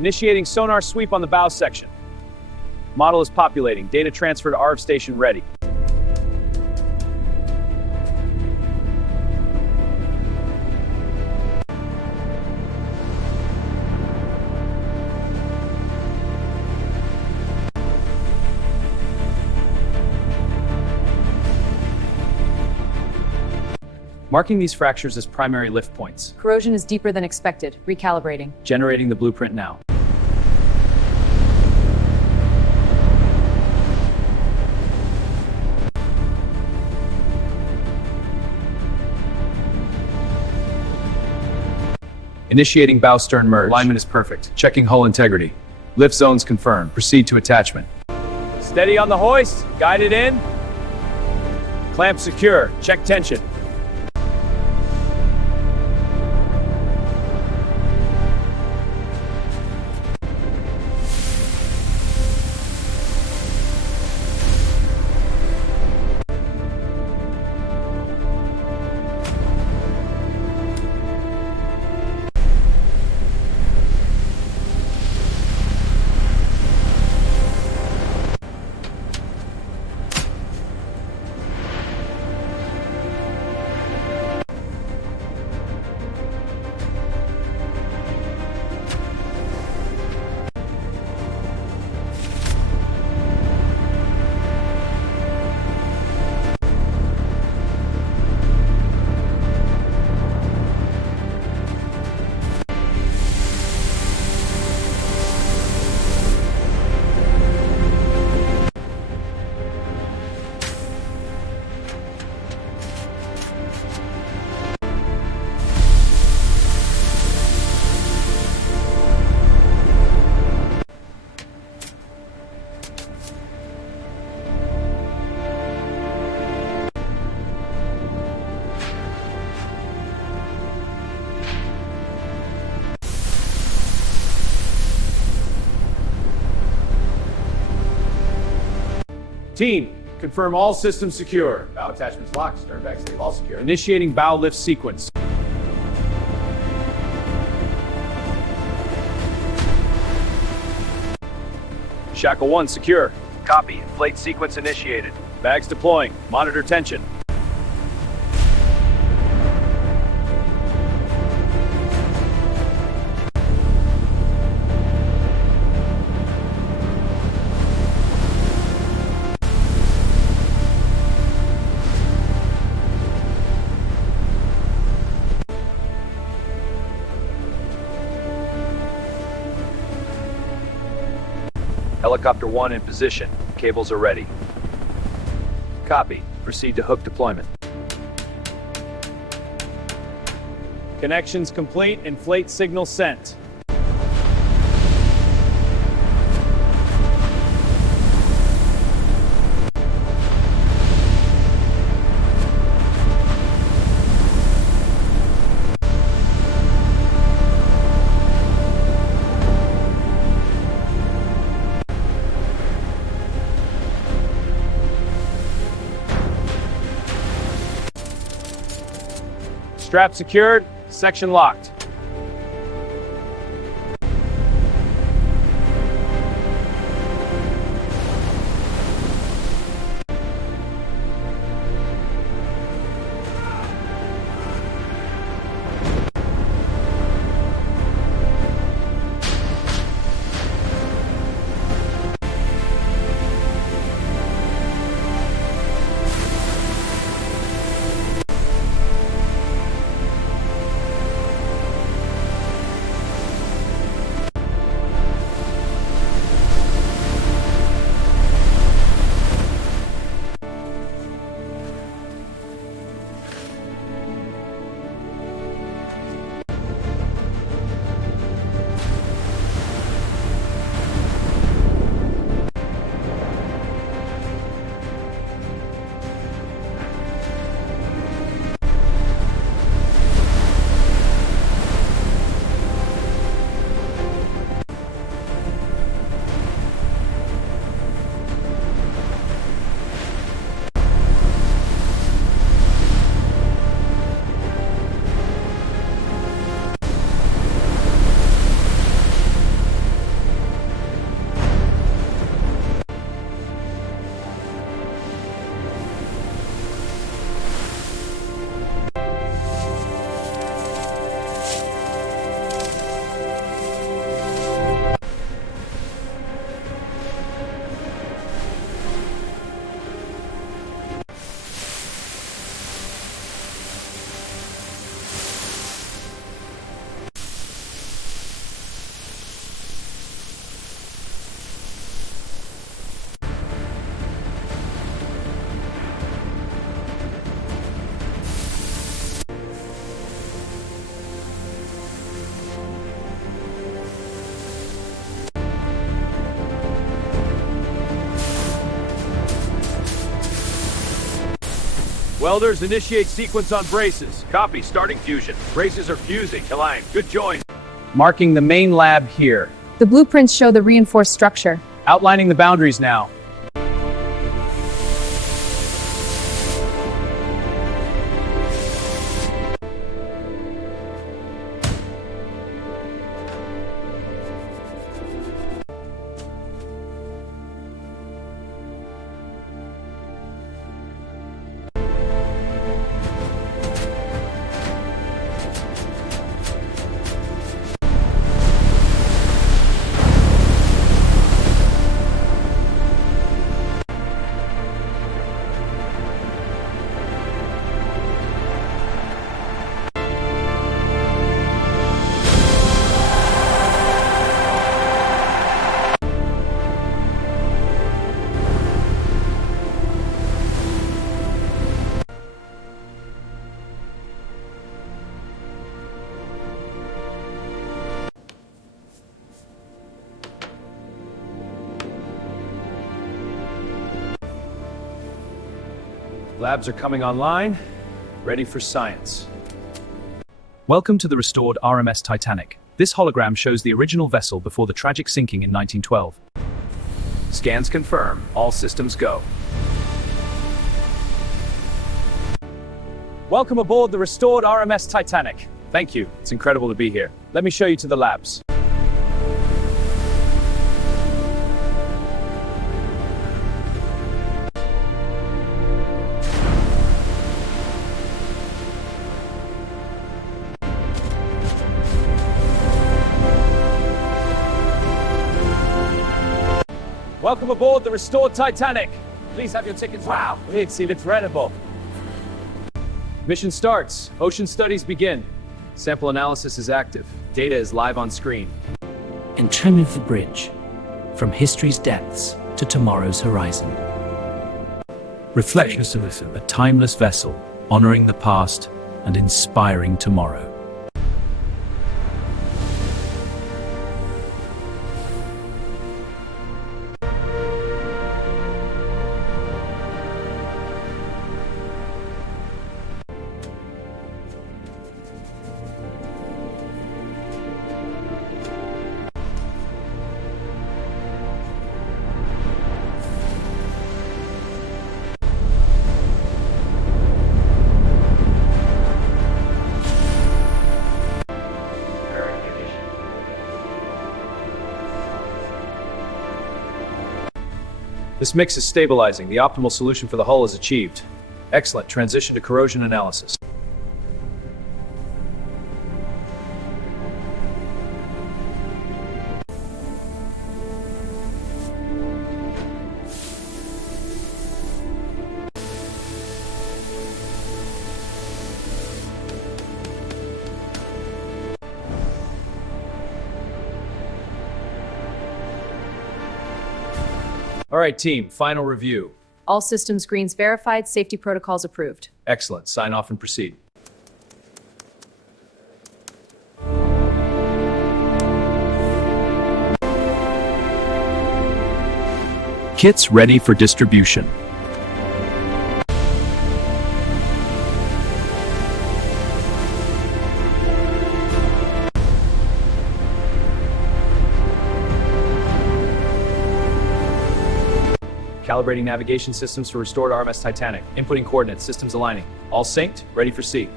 Initiating sonar sweep on the bow section. Model is populating. Data transfer to RF station ready. Marking these fractures as primary lift points. Corrosion is deeper than expected. Recalibrating. Generating the blueprint now. Initiating bow stern merge. Alignment is perfect. Checking hull integrity. Lift zones confirmed. Proceed to attachment. Steady on the hoist. Guide it in. Clamp secure. Check tension. Team, confirm all systems secure. Bow attachments locked. Stern back stave all secure. Initiating bow lift sequence. Shackle 1 secure. Copy. Inflate sequence initiated. Bags deploying. Monitor tension. Helicopter 1 in position. Cables are ready. Copy. Proceed to hook deployment. Connections complete. Inflate signal sent. Strap secured, section locked. Welders, initiate sequence on braces. Copy, starting fusion. Braces are fusing. Aligned. Good join. Marking the main lab here. The blueprints show the reinforced structure. Outlining the boundaries now. Labs are coming online, ready for science. Welcome to the restored RMS Titanic. This hologram shows the original vessel before the tragic sinking in 1912. Scans confirm, all systems go. Welcome aboard the restored RMS Titanic. Thank you, it's incredible to be here. Let me show you to the labs. Welcome aboard the restored Titanic. Please have your tickets. Wow, it's incredible. Mission starts. Ocean studies begin. Sample analysis is active. Data is live on screen. And trim of the bridge, from history's depths to tomorrow's horizon. Reflections of a timeless vessel, honoring the past and inspiring tomorrow. This mix is stabilizing. The optimal solution for the hull is achieved. Excellent. Transition to corrosion analysis. All right, team, final review. All systems greens verified, safety protocols approved. Excellent. Sign off and proceed. Kits ready for distribution. Calibrating navigation systems for restored RMS Titanic. Inputting coordinates, systems aligning. All synced, ready for sea.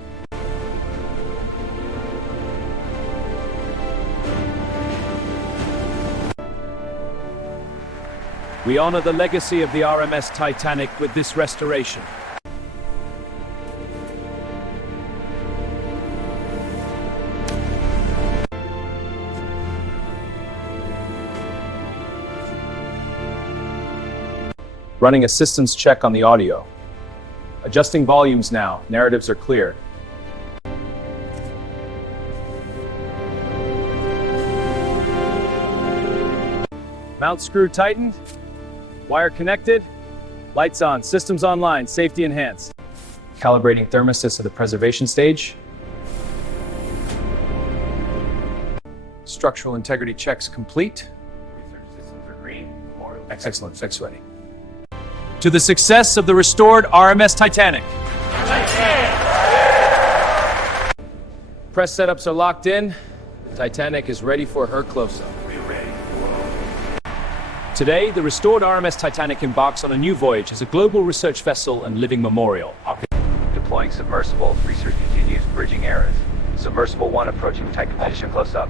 We honor the legacy of the RMS Titanic with this restoration. Running a systems check on the audio. Adjusting volumes now. Narratives are clear. Mount screw tightened. Wire connected. Lights on. Systems online. Safety enhanced. Calibrating thermostats at the preservation stage. Structural integrity checks complete. Systems are green. Excellent. Fix ready. To the success of the restored RMS Titanic. Press setups are locked in. The Titanic is ready for her close-up. Today, the restored RMS Titanic embarks on a new voyage as a global research vessel and living memorial. Deploying submersibles. Research continues. Bridging errors. Submersible 1 approaching tight position close up.